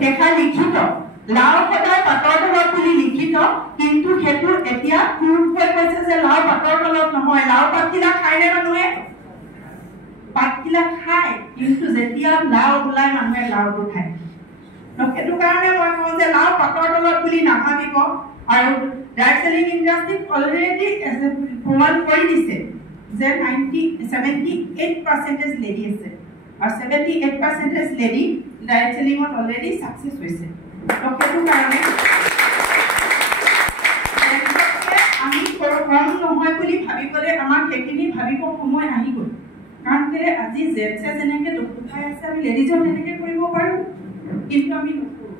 সেইখন লিখিত লাও সদায় পাতৰ তলত বুলি লিখিত কিন্তু হেতু এতিয়া প্ৰুফ হৈ গৈছে যে লাও পাতৰ তলত নহয় লাও পাতকিলা খায়নে মানুহে পাতকিলা খায় কিন্তু যেতিয়া লাও ওলাই মানুহে লাওটো খায় সেইটো কাৰণে মই কওঁ যে লাও পাতৰ তলত বুলি নাভাবিব আৰু ডাইৰেক্ট সেলিং ইণ্ডাষ্ট্ৰীত অলৰেডি প্ৰমাণ কৰি দিছে যে 78% লেডি আছে আৰু 78% লেডি ডাইৰেক্ট সেলিঙত অলৰেডি সাকসেস হৈছে সেইটো কাৰণে আমি কম নহয় বুলি ভাবিবলৈ আমাৰ সেইখিনি ভাবিব সময় আহি গ'ল কাৰণ কেলে আজি জেটছে যেনেকৈ দুখাই আছে আমি লেডিজৰ তেনেকৈ কৰিব পাৰোঁ কিন্তু আমি নকৰোঁ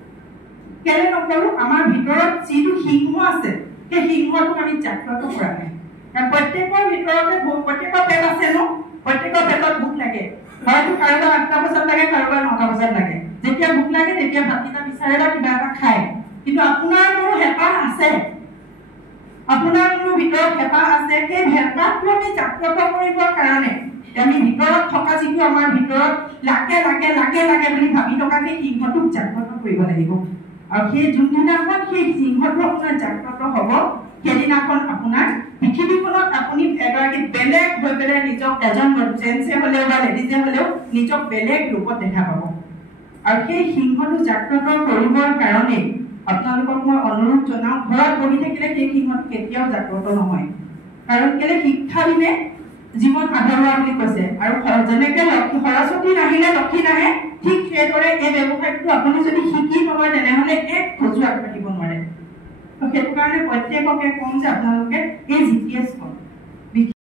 কেলে নকৰোঁ আমাৰ ভিতৰত যিটো সিংহ আছে সেই সিংহটোক আমি জাগ্ৰত কৰা নাই কাৰণ প্ৰত্যেকৰ ভিতৰতে প্ৰত্যেকৰ পেট আছে ন প্ৰত্যেকৰ পেটত ভোক লাগে হয়তো কাৰোবাৰ 8টা বজাত লাগে কাৰোবাৰ 9টা বজাত লাগে যেতিয়া ভোক লাগে তেতিয়া ভাতকেইটা বিচাৰে বা কিবা এটা খায় কিন্তু আপোনাৰ মোৰ হেঁপাহ আছে আপোনাৰ মোৰ ভিতৰত হেঁপাহ আছে সেই হেঁপাহটো আমি জাগ্ৰত কৰিবৰ কাৰণে আমি ভিতৰত থকা যিটো আমাৰ ভিতৰত লাগে লাগে লাগে লাগে বুলি ভাবি থকা সেই সিংহটোক জাগ্ৰত কৰিব লাগিব আৰু সেই যোনদিনাখন সেই সিংহটো আপোনাৰ জাগ্ৰত হ'ব সেইদিনাখন আপোনাৰ পৃথিৱীখনত আপুনি এগৰাকী বেলেগ হৈ পেলাই নিজক এজন জেন্টছে হ'লেও বা লেডিজে হ'লেও নিজক বেলেগ ৰূপত দেখা পাব আৰু সেই সিংহটো জাগ্ৰত কৰিবৰ কাৰণে আপোনালোকক মই অনুৰোধ জনাওঁ ঘৰত বহি থাকিলে সেই সিংহটো কেতিয়াও জাগ্ৰত নহয় কাৰণ কেলে শিক্ষা বিনে জীৱন আধৰুৱা বুলি কৈছে আৰু যেনেকৈ সৰস্বতী নাহিলে লক্ষী নাহে ঠিক সেইদৰে এই ব্যৱসায়টো আপুনি যদি শিকি নলয় তেনেহ'লে এক খোজো আগবাঢ়িব নোৱাৰে সেইটো কাৰণে প্ৰত্যেককে কম যে আপোনালোকে এই GTS